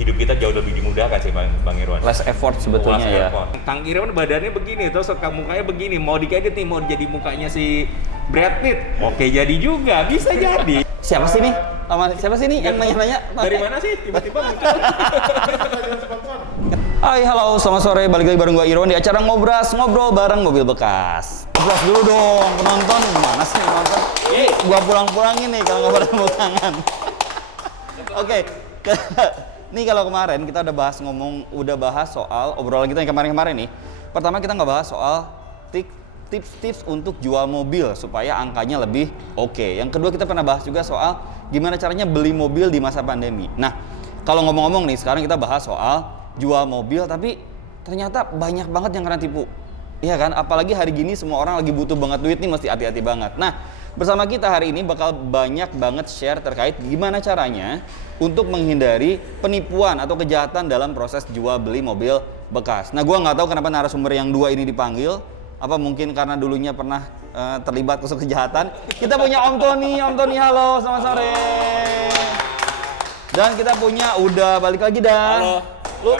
hidup kita jauh lebih dimudahkan sih Bang Irwan. Less effort sebetulnya Less ya. effort. Kang Irwan badannya begini, terus mukanya begini, mau diedit nih, mau jadi mukanya si Brad Pitt. Oke, jadi juga, bisa jadi. Siapa sih nih? Siapa sih nih yang nanya-nanya? Dari mana sih tiba-tiba muncul? Hai, halo, selamat sore. Balik lagi bareng gua Irwan di acara Ngobras, ngobrol bareng mobil bekas. Ngobras dulu dong, penonton. Mana sih penonton? Gua pulang-pulangin nih kalau nggak pada tepuk tangan. Oke. Nih kalau kemarin kita udah bahas soal obrolan kita yang kemarin-kemarin nih. Pertama kita nggak bahas soal tips-tips untuk jual mobil supaya angkanya lebih oke. Yang kedua kita pernah bahas juga soal gimana caranya beli mobil di masa pandemi. Nah, kalau ngomong-ngomong nih, sekarang kita bahas soal jual mobil tapi ternyata banyak banget yang kena tipu. Iya kan? Apalagi hari gini semua orang lagi butuh banget duit nih, mesti hati-hati banget. Nah, bersama kita hari ini bakal banyak banget share terkait gimana caranya untuk menghindari penipuan atau kejahatan dalam proses jual beli mobil bekas. Nah, gua nggak tahu kenapa narasumber yang dua ini dipanggil. Apa mungkin karena dulunya pernah terlibat kasus kejahatan. Kita punya Om Tony. Om Tony, halo, selamat sore. Dan kita punya udah balik lagi dah. Halo. Lu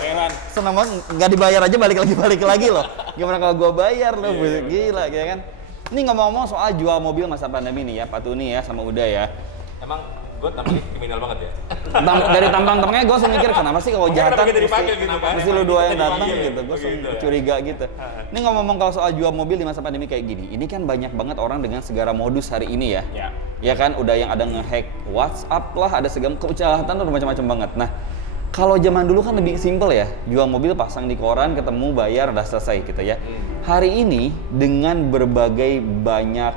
seneng banget nggak dibayar aja balik lagi loh. Gimana kalau gua bayar lo? Gila ya kan. Ini ngomong-ngomong soal jual mobil masa pandemi nih ya, Pak Tuni ya sama Uda ya. Emang gue tampaknya kriminal banget ya? Dari tampang-tampangnya gue langsung mikir kenapa sih kalau kejahatan mesti lu dua yang datang Iya, gitu. Gue langsung begitu. curiga gitu. Ini ngomong-ngomong kalau soal jual mobil di masa pandemi kayak gini, ini kan banyak banget orang dengan segala modus hari ini ya. Ya. Ya kan, udah yang ada ngehack WhatsApp lah, ada segala kejahatan tuh macam-macam banget. Nah, kalau zaman dulu kan lebih simpel ya, jual mobil pasang di koran, ketemu, bayar, udah selesai gitu ya. Hari ini dengan berbagai banyak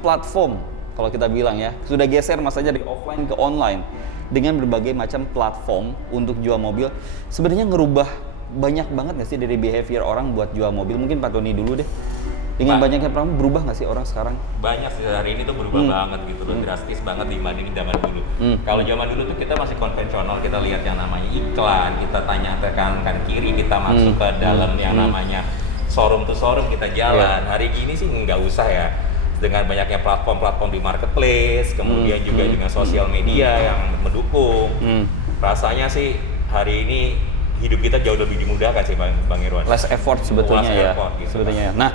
platform, kalau kita bilang ya, sudah geser masanya dari offline ke online. Dengan berbagai macam platform untuk jual mobil, sebenarnya ngerubah banyak banget nggak sih dari behavior orang buat jual mobil? Mungkin Pak Tony dulu deh. Dengan banyaknya platform, berubah nggak sih orang sekarang? Banyak sih, hari ini tuh berubah banget gitu loh, drastis banget dibandingin zaman dulu. Kalau zaman dulu tuh kita masih konvensional, kita lihat yang namanya iklan, kita tanya ke kanan kiri, kita masuk ke dalam yang namanya showroom to showroom, kita jalan. Hari gini sih nggak usah ya, dengan banyaknya platform-platform di marketplace, kemudian juga dengan sosial media yang mendukung. Rasanya sih hari ini hidup kita jauh lebih dimudahkan sih Bang Irwan. Less effort sebetulnya Less ya. effort, gitu. Sebetulnya. Nah,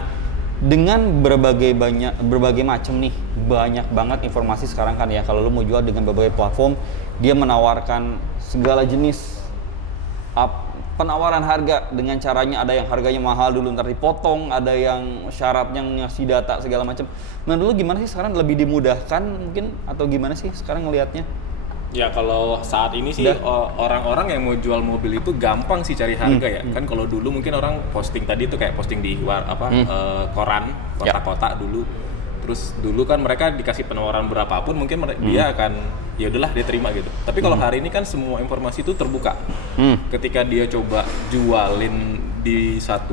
dengan berbagai macam nih, banyak banget informasi sekarang kan ya. Kalau lu mau jual dengan berbagai platform, dia menawarkan segala jenis penawaran harga dengan caranya, ada yang harganya mahal dulu ntar dipotong, ada yang syaratnya ngasih data segala macam. Nah, dulu gimana sih sekarang, lebih dimudahkan mungkin atau gimana sih sekarang ngelihatnya? Ya kalau saat ini sih orang-orang yang mau jual mobil itu gampang sih cari harga ya. Kan kalau dulu mungkin orang posting tadi tuh kayak posting di koran kota-kota dulu. Terus dulu kan mereka dikasih penawaran berapapun mungkin dia akan ya udahlah dia terima gitu. Tapi kalau hari ini kan semua informasi itu terbuka. Ketika dia coba jualin di salah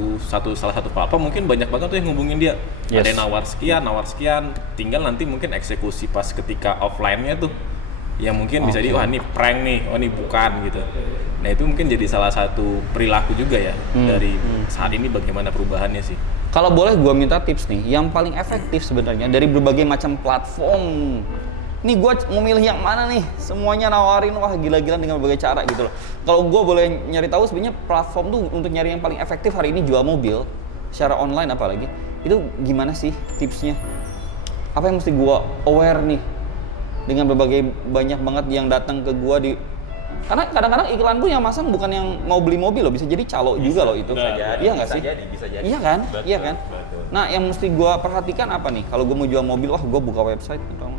satu platform, mungkin banyak banget tuh yang ngubungin dia. Yes. Ada yang nawar sekian, tinggal nanti mungkin eksekusi pas ketika offline-nya tuh. Yang mungkin bisa wah ini prank nih, oh ini bukan gitu. Nah itu mungkin jadi salah satu perilaku juga ya dari saat ini bagaimana perubahannya sih. Kalau boleh gue minta tips nih, yang paling efektif sebenarnya dari berbagai macam platform. Nih gue mau milih yang mana nih? Semuanya nawarin, wah gila-gilaan dengan berbagai cara gitu loh. Kalau gue boleh nyari tahu sebenarnya platform tuh untuk nyari yang paling efektif hari ini jual mobil secara online apalagi, itu gimana sih tipsnya? Apa yang mesti gue aware nih dengan berbagai banyak banget yang datang ke gue di, karena kadang-kadang iklan tuh yang masang bukan yang mau beli mobil loh, bisa jadi calo juga loh itu. Iya nggak sih? Bisa jadi. Iya kan? Betul, Iya kan? betul. Nah, yang mesti gue perhatikan apa nih? Kalau gue mau jual mobil, wah gue buka website atau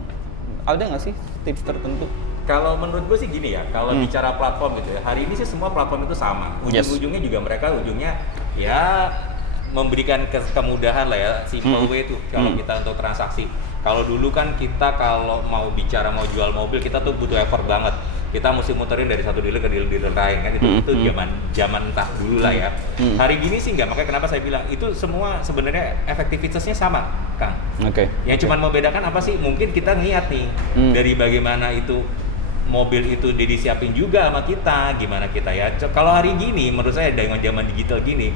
ada nggak sih tips tertentu? Kalau menurut gue sih gini ya, kalau bicara platform gitu ya, hari ini sih semua platform itu sama. Ujung-ujungnya juga mereka ujungnya ya memberikan kemudahan lah ya, simple way tuh kalau kita untuk transaksi. Kalau dulu kan kita kalau mau bicara mau jual mobil, kita tuh butuh effort banget. Kita mesti muterin dari satu dealer ke dealer lain kan, itu zaman entah dulu lah ya. Hari gini sih enggak, makanya kenapa saya bilang itu semua sebenarnya efektivitasnya sama, Kang. Oke. Yang cuman membedakan apa sih? Mungkin kita niat nih dari bagaimana itu mobil itu disiapin juga sama kita, gimana kita ya. Kalau hari gini menurut saya dengan zaman digital gini,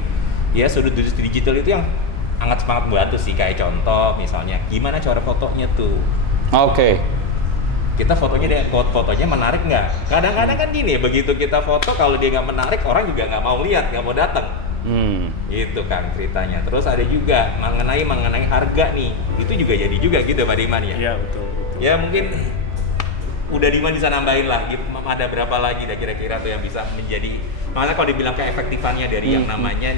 ya sudut digital itu yang sangat bantu sih. Kayak contoh misalnya gimana cara fotonya tuh. Oke. kita fotonya menarik nggak? Kadang-kadang kan gini, begitu kita foto kalau dia nggak menarik, orang juga nggak mau lihat, nggak mau datang. Gitu kan ceritanya. Terus ada juga mengenai harga nih, itu juga jadi juga gitu Pak Diman ya? Iya betul. Ya mungkin udah Diman bisa nambahin lah, ada berapa lagi kira-kira tuh yang bisa menjadi, makanya kalau dibilang keefektifannya dari yang namanya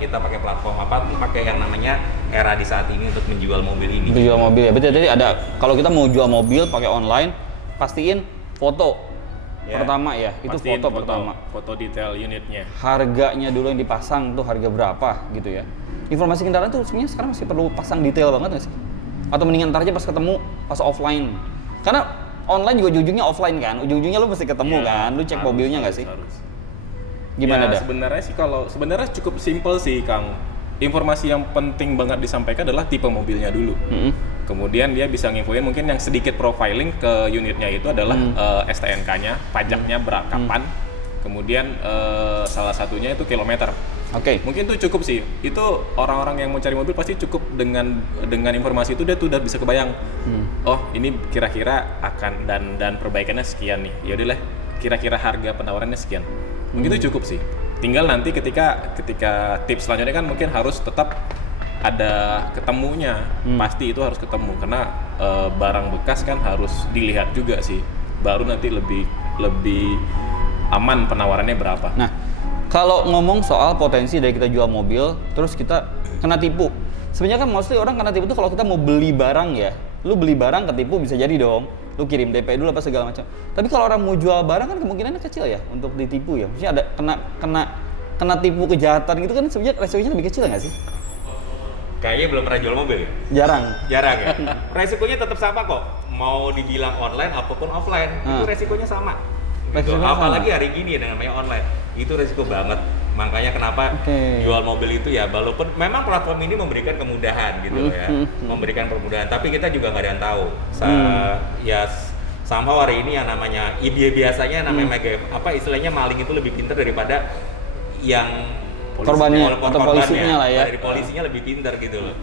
kita pakai platform pakai yang namanya era di saat ini untuk menjual mobil ini. Menjual mobil ya, betul. Jadi ada, kalau kita mau jual mobil pakai online, pastiin foto pertama ya, itu Pastiin foto pertama. Foto detail unitnya. Harganya dulu yang dipasang tuh harga berapa gitu ya. Informasi kendaraan tuh sebenarnya sekarang masih perlu pasang detail banget nggak sih? Atau mendingan ntar aja pas ketemu, pas offline. Karena online juga ujung-ujungnya offline kan, ujung-ujungnya lu mesti ketemu kan, lu cek mobilnya nggak sih? Harus. Gimana ya, dah? Sebenarnya cukup simple sih Kang. Informasi yang penting banget disampaikan adalah tipe mobilnya dulu. Kemudian dia bisa nginfoin mungkin yang sedikit profiling ke unitnya itu adalah STNK-nya, pajaknya kapan. Kemudian salah satunya itu kilometer. Oke. Mungkin itu cukup sih. Itu orang-orang yang mau cari mobil pasti cukup dengan informasi itu dia tuh udah bisa kebayang. Oh, ini kira-kira akan dan perbaikannya sekian nih. Ya udahlah, kira-kira harga penawarannya sekian. Mungkin itu cukup sih. Tinggal nanti ketika tips selanjutnya kan mungkin harus tetap ada ketemunya. Pasti itu harus ketemu karena barang bekas kan harus dilihat juga sih. Baru nanti lebih aman penawarannya berapa. Nah, kalau ngomong soal potensi dari kita jual mobil, terus kita kena tipu. Sebenarnya kan mostly orang kena tipu tuh kalau kita mau beli barang ya. Lu beli barang ketipu bisa jadi dong. Lu kirim DP dulu apa segala macam. Tapi kalau orang mau jual barang kan kemungkinannya kecil ya untuk ditipu ya. Maksudnya ada kena tipu kejahatan gitu kan sebenarnya resikonya lebih kecil nggak sih? Kayaknya belum pernah jual mobil ya? Jarang ya? Resikonya tetap sama kok. Mau dibilang online apapun offline, itu resikonya sama. Gitu. Apalagi hari gini namanya online, itu resiko banget. Makanya kenapa jual mobil itu ya, walaupun memang platform ini memberikan kemudahan gitu ya, memberikan kemudahan, tapi kita juga nggak ada yang tahu. Ya somehow hari ini yang namanya biasanya namanya istilahnya maling itu lebih pintar daripada yang korbannya atau polisinya lah ya. Dari polisinya lebih pintar gitu loh.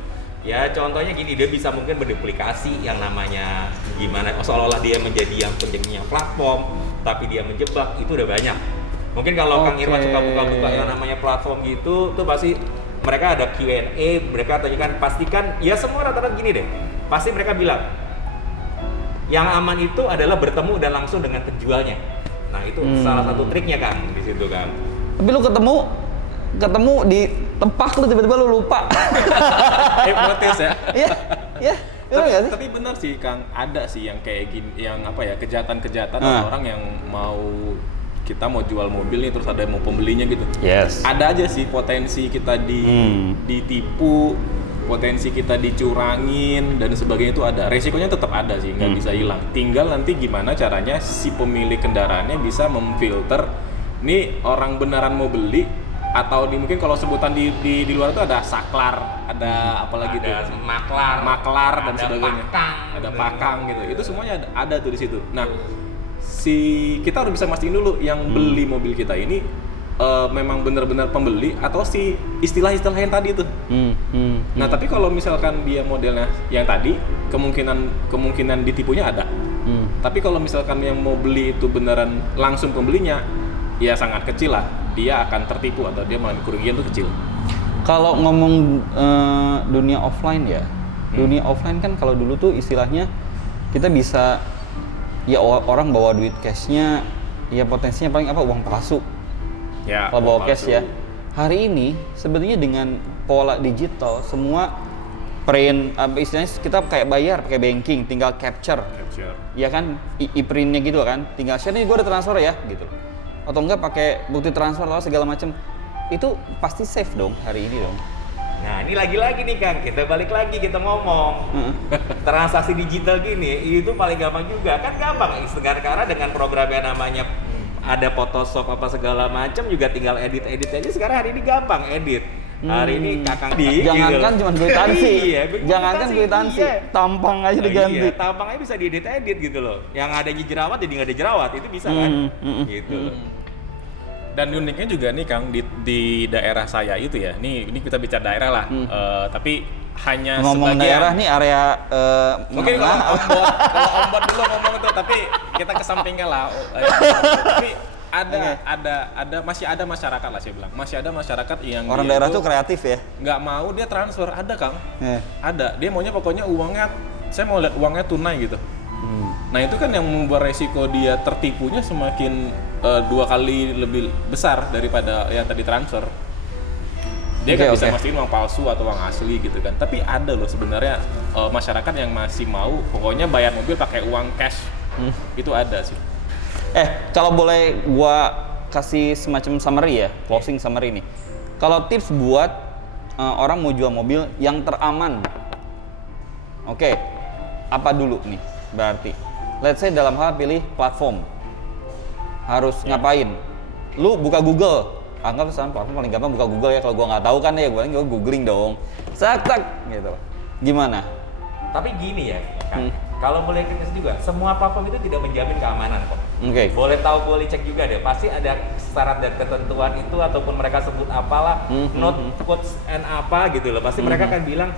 Ya contohnya gini, dia bisa mungkin berduplikasi yang namanya gimana, seolah-olah dia menjadi yang penjadinya platform, tapi dia menjebak, itu udah banyak. Mungkin kalau Kang Irwan suka buka-buka yang namanya platform gitu, tuh pasti mereka ada Q&A, mereka tanyakan, pastikan, ya semua rata-rata gini deh, pasti mereka bilang, yang aman itu adalah bertemu dan langsung dengan penjualnya. Nah itu salah satu triknya Kang, di situ Kang. Tapi lu ketemu di tempat lu tiba-tiba lu lupa. Protes ya. Iya. Tapi benar sih Kang, ada sih yang kayak gini, yang kejahatan orang yang kita mau jual mobil nih terus ada yang mau pembelinya gitu. Yes. Ada aja sih potensi kita ditipu, potensi kita dicurangin dan sebagainya itu ada. Resikonya tetap ada sih, nggak bisa hilang. Tinggal nanti gimana caranya si pemilik kendaraannya bisa memfilter nih orang beneran mau beli atau mungkin kalau sebutan di luar itu ada saklar, ada apalagi tuh maklar dan sebagainya. Ada pakang gitu. Itu semuanya ada tuh di situ. Nah, kita harus bisa mastiin dulu yang beli mobil kita ini memang benar-benar pembeli atau si istilah-istilah yang tadi itu. Nah, tapi kalau misalkan dia modelnya yang tadi, kemungkinan ditipunya ada. Tapi kalau misalkan yang mau beli itu beneran langsung pembelinya, ya sangat kecil lah. Dia akan tertipu atau dia mengalami kerugian itu kecil. Kalau ngomong dunia offline ya, dunia offline kan kalau dulu tuh istilahnya kita bisa ya orang bawa duit cashnya, ya potensinya paling apa, uang palsu. Ya, kalau bawa cash ya. Hari ini sebenarnya dengan pola digital semua print, istilahnya kita kayak bayar pakai banking, tinggal capture. Ya kan, e-printnya gitu kan, tinggal share nih gue ada transfer ya gitu. Atau enggak pakai bukti transfer atau segala macam. Itu pasti safe dong hari ini dong. Nah ini lagi-lagi nih Kang, kita balik lagi kita ngomong transaksi digital gini, itu paling gampang juga, kan gampang karena dengan program yang namanya ada Photoshop apa segala macam juga tinggal edit aja sekarang hari ini gampang edit. Hari ini Kakang jangankan gitu. Cuma kwitansi, jangankan kwitansi, iya. Tampang aja diganti. Iya, tampangnya bisa diedit gitu loh. Yang adanya jerawat jadi nggak ada jerawat, itu bisa kan? Gitu. Dan uniknya juga nih Kang, di daerah saya itu ya, ini kita bicara daerah lah, tapi hanya Ngomong sebagian. daerah nih area Mungkin mana? kalau Ombot dulu ngomong itu, tapi kita kesampingkan lah. Tapi masih ada masyarakat lah saya bilang. Masih ada masyarakat yang Orang dia daerah itu tuh kreatif ya. nggak mau dia transfer, ada Kang. Eh. Ada. Dia maunya pokoknya uangnya, saya mau lihat uangnya tunai gitu. Nah itu kan yang membuat resiko dia tertipunya semakin 2 kali lebih besar daripada yang tadi transfer. Dia nggak bisa mastiin uang palsu atau uang asli gitu kan. Tapi ada loh sebenarnya masyarakat yang masih mau pokoknya bayar mobil pakai uang cash. Itu ada sih. Kalau boleh gua kasih semacam summary ya, closing summary nih. Kalau tips buat orang mau jual mobil yang teraman. Oke. Apa dulu nih? Berarti let's say dalam hal pilih platform. Harus ngapain? Lu buka Google. Anggap misalnya platform paling gampang buka Google ya. Kalau gua nggak tahu kan ya gua googling dong. Sak gitu. Gimana? Tapi gini ya, kan? Kalau boleh kritis juga, semua platform itu tidak menjamin keamanan kok. Oke. Boleh tahu, boleh cek juga deh. Pasti ada syarat dan ketentuan itu ataupun mereka sebut apalah, not codes and apa gitu loh. Pasti mereka akan bilang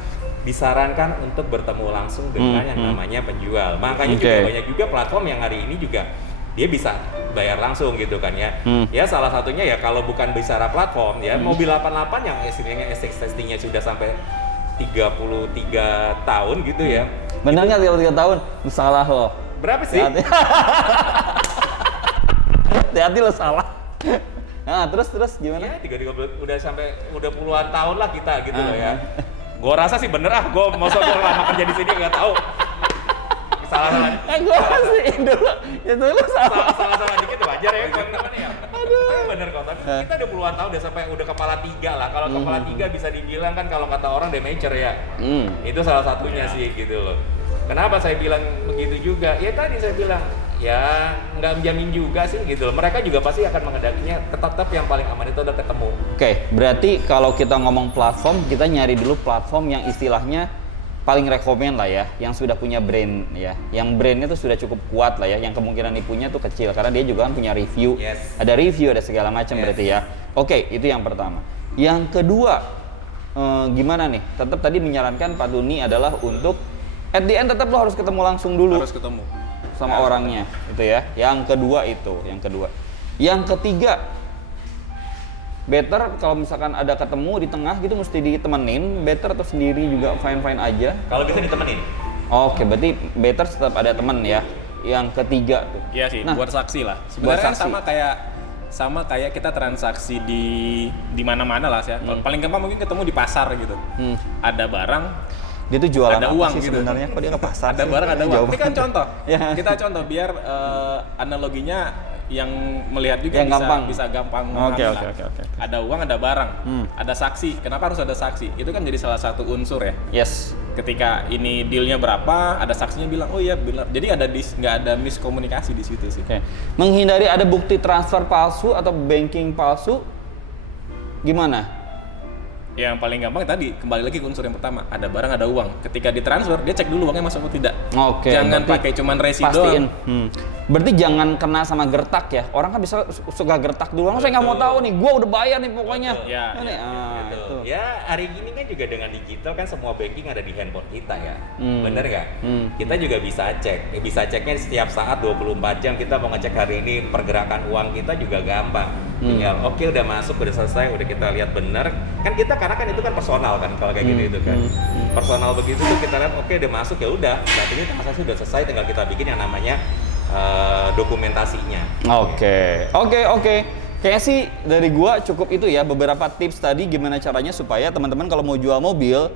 disarankan untuk bertemu langsung dengan yang namanya penjual. Makanya juga banyak juga platform yang hari ini juga dia bisa bayar langsung gitu kan ya. Ya salah satunya ya kalau bukan bicara platform ya mobil 88 yang istilahnya SX testingnya sudah sampai 33 tahun gitu ya. Benar nggak 33 tahun? Salah lo. Berapa sih? Hati-hati lo salah. Nah, terus gimana? Ya, 33 udah puluhan tahun lah kita gitu loh ya. Gua rasa sih bener gua masa gua lama kerja di sini nggak tahu. Salah. Gua masih dulu. Ya dulu salah. Salah dikit wajar ya teman-teman ya. Aduh. Bener kok. Kita udah puluhan tahun udah sampai udah kepala 3 lah. Kalau kepala 3 bisa dibilang kan kalau kata orang damager ya. Itu salah satunya sih gitu loh. Kenapa saya bilang begitu juga? Ya tadi saya bilang ya nggak menjamin juga sih gitu loh. Mereka juga pasti akan mengendakinya tetap yang paling aman itu adalah ketemu. Oke, berarti kalau kita ngomong platform, kita nyari dulu platform yang istilahnya paling rekomen lah ya, yang sudah punya brand ya, yang brandnya tuh sudah cukup kuat lah ya, yang kemungkinan nipunya tuh kecil karena dia juga kan punya review, ada review, ada segala macam berarti ya. Oke, itu yang pertama. Yang kedua, gimana nih? Tetap tadi menyarankan Pak Duni adalah untuk at the end tetap lo harus ketemu langsung dulu. Harus ketemu sama orangnya itu ya. Yang kedua itu, yang kedua. Yang ketiga, better kalau misalkan ada ketemu di tengah gitu mesti ditemenin, better atau sendiri juga fine aja. Kalau bisa ditemenin. Oke, berarti better tetap ada temen ya. Yang ketiga tuh. Iya sih, buat saksi lah. Sebenarnya kan sama kayak kita transaksi di mana-mana lah ya. Paling gampang mungkin ketemu di pasar gitu. Ada barang, dia tuh jualan ada apa uang sih gitu. sebenarnya? Kok dia ke pasar? Ada barang, ada uang. Ini kan contoh. Ya. Kita contoh biar analoginya yang melihat juga yang bisa gampang Oke. Ada uang, ada barang, ada saksi. Kenapa harus ada saksi? Itu kan jadi salah satu unsur ya. Yes. Ketika ini dealnya berapa, ada saksinya bilang, oh iya benar. Jadi nggak ada miskomunikasi di situ sih. Oke. Menghindari ada bukti transfer palsu atau banking palsu, gimana? Yang paling gampang tadi, kembali lagi ke unsur yang pertama, ada barang, ada uang. Ketika ditransfer, dia cek dulu uangnya masuk atau tidak. Oke. Jangan pakai cuman resi doang. Berarti jangan kena sama gertak ya. Orang kan bisa suka gertak dulu. Saya nggak mau tahu nih, gua udah bayar nih pokoknya. Itu. Ya hari gini kan juga dengan digital kan semua banking ada di handphone kita ya. Bener nggak? Kita juga bisa cek. Bisa ceknya setiap saat 24 jam. Kita mau ngecek hari ini pergerakan uang kita juga gampang. Tinggal oke udah masuk, udah selesai, udah kita lihat bener. Kan kita karena kan itu kan personal kan kalau kayak gini itu kan. Personal begitu tuh kita lihat oke udah masuk ya udah. Berarti ini transaksi udah selesai, tinggal kita bikin yang namanya dokumentasinya. Oke. Kayaknya sih dari gua cukup itu ya, beberapa tips tadi gimana caranya supaya teman-teman kalau mau jual mobil,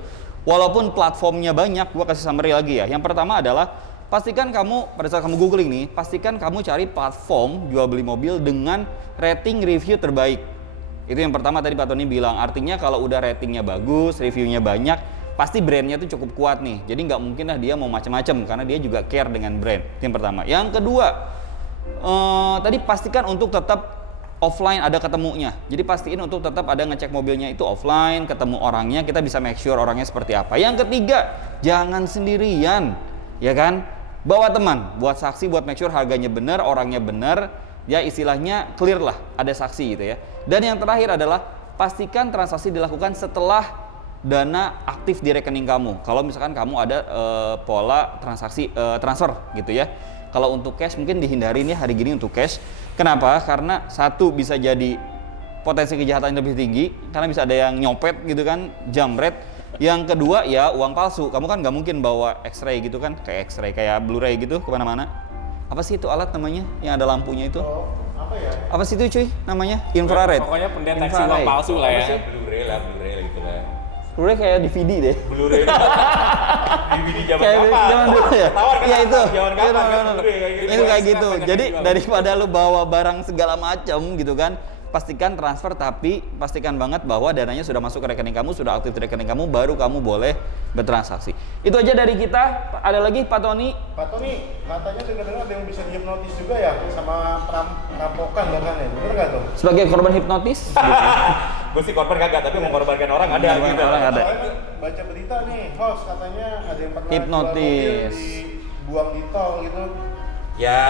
walaupun platformnya banyak, gua kasih summary lagi ya. Yang pertama adalah pastikan kamu pada saat kamu googling nih, pastikan kamu cari platform jual beli mobil dengan rating review terbaik. Itu yang pertama tadi Pak Tony bilang. Artinya kalau udah ratingnya bagus, reviewnya banyak, pasti brandnya tuh cukup kuat nih. Jadi nggak mungkin lah dia mau macam-macam karena dia juga care dengan brand. Itu yang pertama. Yang kedua, tadi pastikan untuk tetap offline ada ketemunya. Jadi pastiin untuk tetap ada ngecek mobilnya itu offline, ketemu orangnya, kita bisa make sure orangnya seperti apa. Yang ketiga, jangan sendirian, ya kan? Bawa teman, buat saksi, buat make sure harganya benar, orangnya benar, ya istilahnya clear lah, ada saksi gitu ya. Dan yang terakhir adalah pastikan transaksi dilakukan setelah dana aktif di rekening kamu. Kalau misalkan kamu ada pola transaksi transfer gitu ya. Kalau untuk cash mungkin dihindari nih hari gini untuk cash. Kenapa? Karena satu bisa jadi potensi kejahatan yang lebih tinggi karena bisa ada yang nyopet gitu kan, jambret. Yang kedua ya uang palsu. Kamu kan nggak mungkin bawa X-ray gitu kan, kayak X-ray kayak Blu-ray gitu kemana-mana. Apa sih itu alat namanya yang ada lampunya itu? Apa ya? Apa sih itu cuy namanya? Infrared. Pokoknya pendeteksi Infrared. uang palsu lah ya. Blu-ray lah gitu lah. Blu-ray kayak DVD deh. Blu-ray. DVD zaman Kayak kapan? zaman dulu ya. Ketahuan kan Iya itu. zaman kapan kan Iya, Blu-ray kayak gitu. itu kayak gitu. Sekarang Jadi banyak daripada lu bawa barang segala macam gitu kan, pastikan transfer tapi pastikan banget bahwa dananya sudah masuk ke rekening kamu, sudah aktif di rekening kamu, baru kamu boleh bertransaksi. Itu aja dari kita. Ada lagi Pak Tony? Pak Tony, katanya dengar-dengar ada yang bisa dihipnotis juga ya sama perampokan bahkan ya, bener nggak tuh? Sebagai korban hipnotis? Gitu. Gue sih korban kagak, tapi mengorbankan orang ada Mengorbankan gitu. orang ada. Soalnya baca berita nih, host katanya ada yang pernah Hipnotis. jual mobil dibuang di tol gitu. Ya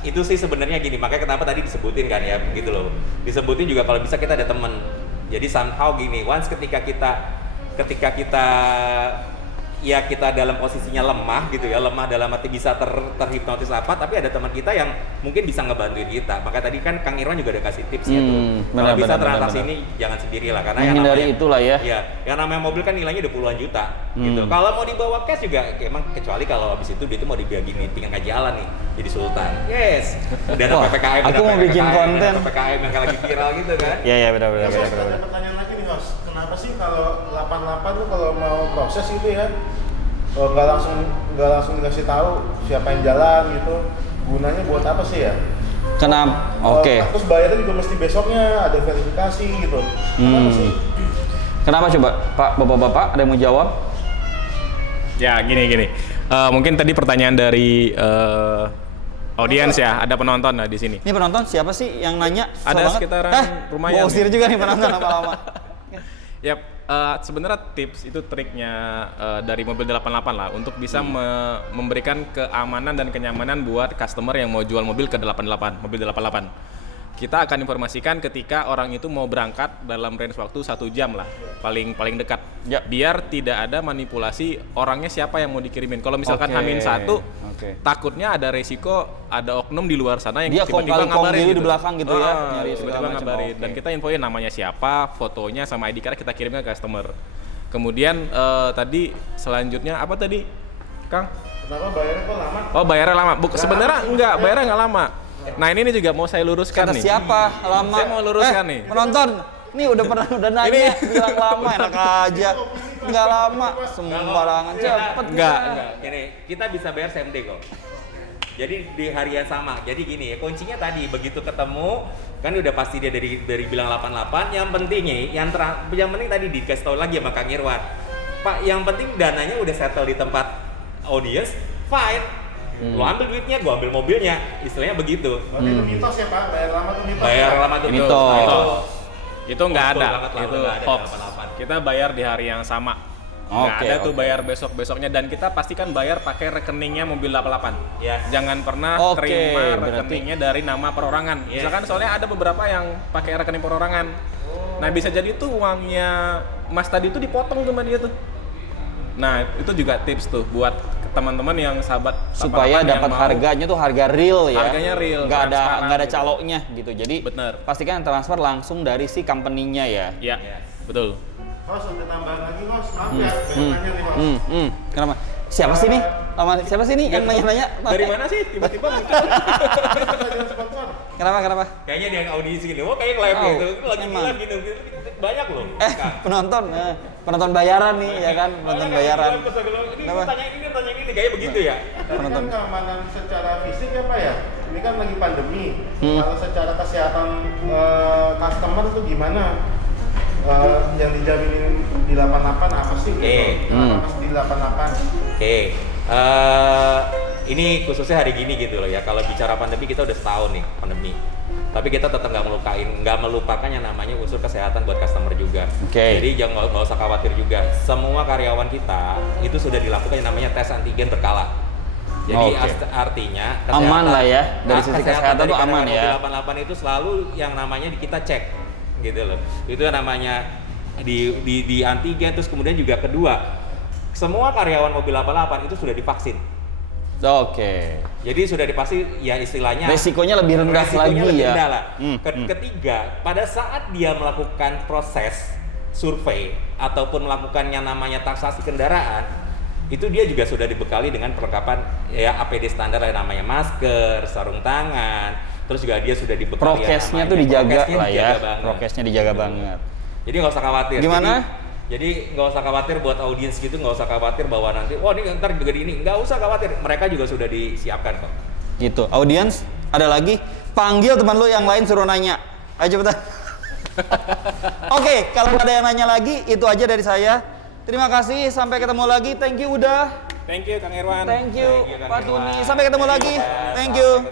itu sih sebenarnya gini, makanya kenapa tadi disebutin kan ya gitu loh. Disebutin juga kalau bisa kita ada temen. Jadi somehow gini, once ketika kita ya kita dalam posisinya lemah gitu ya, lemah dalam arti bisa terhipnotis apa, tapi ada teman kita yang mungkin bisa ngebantuin kita. Maka tadi kan Kang Irwan juga ada kasih tipsnya tuh. Kalau bisa transaksi ini jangan sendiri lah, karena yang Menghindari namanya itulah ya. Iya, yang namanya mobil kan nilainya udah puluhan juta gitu. Kalau mau dibawa cash juga emang kecuali kalau habis itu dia itu mau dibagi di pinggir jalan nih jadi sultan. Yes. Udah ada Wah, PPKM, aku udah mau bikin PPKM, konten. udah PPKM yang lagi viral gitu kan. Iya iya benar. Terus host, ada pertanyaan lagi nih host, kenapa sih kalau 88 tuh kalau mau proses itu ya nggak langsung dikasih tahu siapa yang jalan gitu, gunanya buat apa sih ya? Kenapa? Oke. Terus bayarnya juga mesti besoknya ada verifikasi gitu. Kenapa sih? Kenapa coba Pak, Bapak-bapak ada yang mau jawab? Ya gini. Mungkin tadi pertanyaan dari audiens ya, ada penonton lah di sini. Ini penonton siapa sih yang nanya? Ada sekitaran Rumayan Gua usir nih. juga nih penonton lama-lama. Yap, sebenarnya tips itu triknya dari mobil 88 lah untuk bisa memberikan keamanan dan kenyamanan buat customer yang mau jual mobil ke 88, mobil 88. Kita akan informasikan ketika orang itu mau berangkat dalam range waktu 1 jam lah, paling dekat. Ya. Biar tidak ada manipulasi orangnya siapa yang mau dikirimin. Kalau misalkan Oke. H-1, Oke. takutnya ada resiko ada oknum di luar sana yang Dia tiba-tiba kong-kali-kong ngabarin diri di belakang gitu ya, nyari tiba-tiba segala macam. ngabarin. Oke. Dan kita infoin namanya siapa, fotonya sama ID card kita kirimkan ke customer. Kemudian tadi selanjutnya apa tadi, Kang? Kenapa bayarnya kok lama? Oh, bayarnya lama. Sebenarnya enggak, bayarnya nggak lama. Nah, ini juga mau saya luruskan Kata nih. siapa? Lama. Saya mau luruskan nih. Penonton, nih udah nanya, Ini. bilang lama, enak aja. Nggak lama, sembarangan cepet. Enggak. Gini, kita bisa bayar same day kok. Jadi di hari yang sama. Jadi gini, kuncinya tadi begitu ketemu kan udah pasti dia dari bilang 88. Yang pentingnya, yang penting tadi dikasih tahu lagi sama Kang Irwan. Pak, yang penting dananya udah settle di tempat audience, fine. Lu ambil duitnya, gua ambil mobilnya. Istilahnya begitu. Berarti itu mitos ya Pak, bayar lama tuh mitos. Bayar ya? lama tuh Mitos. Itu nggak Betul ada. banget lah, Itu nggak ada di hoax. 88. Kita bayar di hari yang sama. Nggak Oke, ada tuh oke. bayar besok-besoknya, dan kita pastikan bayar pakai rekeningnya mobil 88. Yes. Jangan pernah Oke, terima berarti- rekeningnya dari nama perorangan. Yes. Misalkan soalnya ada beberapa yang pakai rekening perorangan. Nah, bisa jadi tuh uangnya Mas tadi tuh dipotong sama dia tuh. Nah, itu juga tips tuh buat teman-teman yang sahabat Supaya 88 yang dapat mau- harganya tuh harga real ya. Harganya real, Nggak ada transparan gitu. caloknya gitu. Jadi Bener. pastikan transfer langsung dari si company-nya ya. Ya, Yes. betul. Host, ada tambahan lagi host, maaf ya, banyak nanya nih host. Kenapa? Siapa sih nih? Siapa sih nih yang nanya-nanya? Dari mana sih tiba-tiba muncul? Pertanyaan sponsor. Kenapa? Kayaknya dia yang audisi gini, oh kayak live Oh, gitu, lagi emang. live gitu, banyak loh. Penonton bayaran nih ya kan, penonton bayaran. Ini Kenapa? tanya ini, kayak begitu ya. Tapi kan keamanan secara fisik ya Pak ya, ini kan lagi pandemi. Kalau secara kesehatan customer itu gimana? Yang dijaminin di 88 apa sih? Oke. Kenapa pas di 88? Oke, ini khususnya hari gini gitu loh ya. Kalau bicara pandemi kita udah setahun nih pandemi. Tapi kita tetap nggak melupakan yang namanya unsur kesehatan buat customer juga. Oke. Jadi jangan nggak usah khawatir juga. Semua karyawan kita itu sudah dilakukan yang namanya tes antigen berkala. Jadi Oke. artinya Aman lah ya, dari sisi kesehatan dari tuh aman karyawan ya. 88 itu selalu yang namanya kita cek gitu loh. Itu yang namanya di antigen, terus kemudian juga kedua, semua karyawan mobil 88 itu sudah divaksin. Oke. Jadi sudah dipasti ya istilahnya Resikonya lebih rendah resikonya lagi lebih ya. rendah lah. Ketiga, pada saat dia melakukan proses survei ataupun melakukan yang namanya taksasi kendaraan, itu dia juga sudah dibekali dengan perlengkapan ya APD standar yang namanya masker, sarung tangan, terus juga dia sudah dibekali Prokesnya tuh dijaga lah ya. Prokesnya dijaga banget. Jadi nggak usah khawatir. Gimana? Jadi nggak usah khawatir buat audiens gitu, nggak usah khawatir bahwa nanti, wah ini ntar juga di ini, nggak usah khawatir. Mereka juga sudah disiapkan kok. Gitu. Audiens, ada lagi? Panggil teman lo yang lain suruh nanya. Ayo cepetan. Oke, kalau ada yang nanya lagi, itu aja dari saya. Terima kasih, sampai ketemu lagi. Thank you udah. Thank you Kang Irwan. Thank you Kang Pak Irwan. Tuni. Sampai ketemu lagi. Thank you.